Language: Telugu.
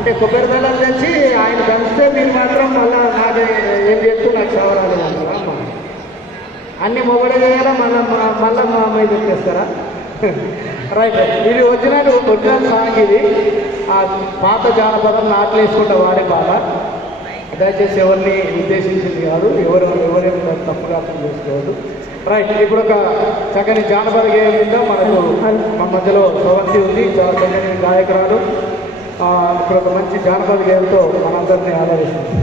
అంటే కొబ్బరి బెల్లం తెచ్చి ఆయన కలిస్తే మీరు మాత్రం మళ్ళీ నాకు ఏం చేస్తూ నాకు చవరాలి అంటారా అమ్మ? అన్ని మొగడ చేయాలా మళ్ళీ మా అమ్మాయి తెచ్చేస్తారా? రైట్. ఇది ఒరిజినల్ సాంగ్. ఇది ఆ పాత జానపదం నాట్లు వేసుకుంటా వాడే పాట. దయచేసి ఎవరిని ఉద్దేశించింది కాదు, ఎవరేమి తప్పుగా అర్థం చేసుకోవద్దు. రైట్. ఇప్పుడు ఒక చక్కని జానపద గేయం ఉందా మనకు. మన మధ్యలో స్రవంతి ఉంది, చాలా చక్కని గాయకురాలు. ఇప్పుడు ఒక మంచి జానపద గేయంతో మనందరినీ ఆదరిస్తుంది.